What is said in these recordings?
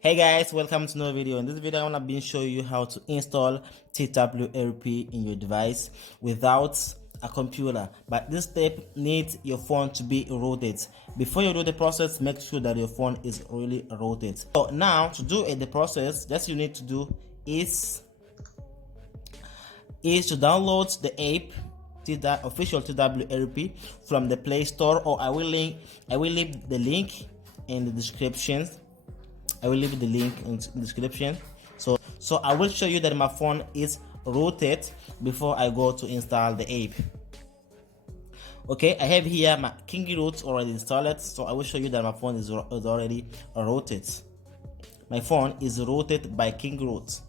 Hey guys, welcome to another video. In this video, I'm gonna be showing you how to install Twrp in your device without a computer. But this step needs your phone to be rooted. Before you do the process, make sure that your phone is really rooted. So now to do the process, just you need to do is to download the app, the official Twrp from the Play Store, or I will leave the link in the description. I will leave the link in the description. So I will show you that my phone is rooted before I go to install the app. Okay, I have here my King root already installed, so I will show you that my phone is already rooted. My phone is rooted by King root.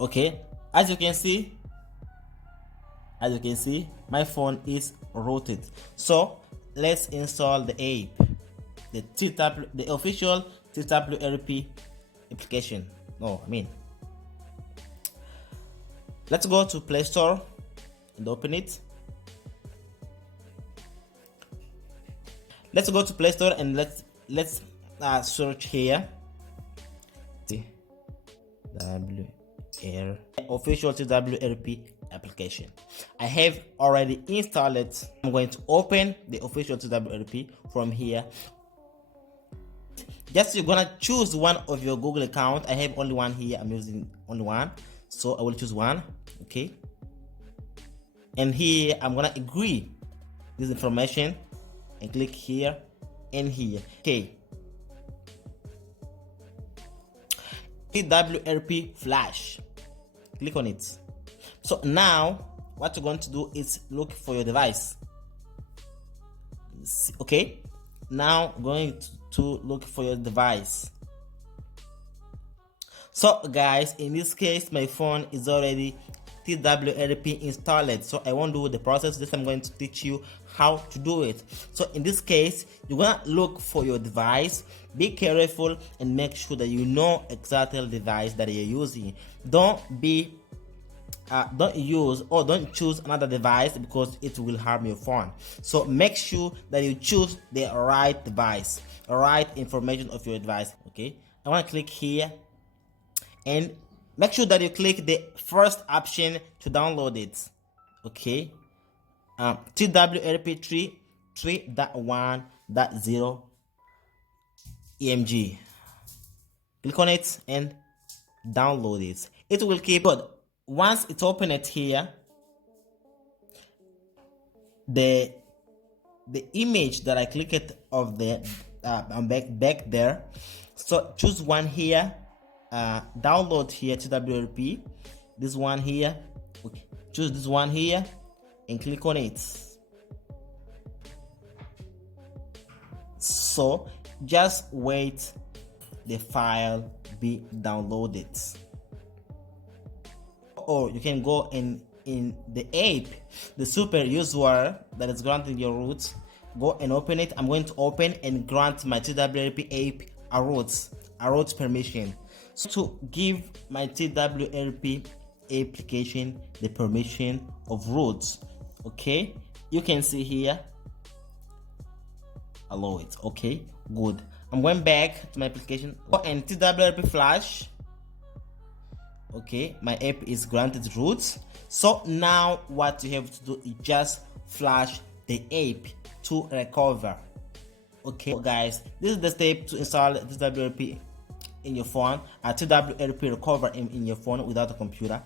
Okay, as you can see, my phone is rooted. So let's install the app, the official Twrp application. Let's go to Play Store and open it. Let's go to Play Store and let's search here official Twrp application. I have already installed it. I'm going to open the official Twrp from here. Just you're gonna choose one of your Google account. I have only one here. I'm using only one, so I will choose one. Okay, and here I'm gonna agree this information and click here and here. Okay, Twrp Flash, click on it. So now what you're going to do is look for your device. Okay, now going to look for your device. So guys, in this case my phone is already Twrp installed, so I won't do the process. This I'm going to teach you how to do it. So in this case, you're gonna look for your device. Be careful and make sure that you know exactly the device that you're using. Don't use or don't choose another device because it will harm your phone. So make sure that you choose the right device, right information of your device. Okay, I want to click here and make sure that you click the first option to download it. Okay, Twrp 3.1.0 EMG. Click on it and download it. It will keep good. Once it's open it here, the image that I clicked of the back there, so choose one here, download here Twrp, this one here. Okay, choose this one here and click on it. So just wait the file be downloaded. Or you can go in the app, the super user that is granting your root, go and open it. I'm going to open and grant my Twrp app a root permission. So to give my Twrp application the permission of root, okay, you can see here, allow it. Okay, good. I'm going back to my application and Twrp Flash. Okay, my app is granted root. So now what you have to do is just flash the app to recover. Okay guys, this is the step to install Twrp in your phone, Twrp recover in your phone without a computer.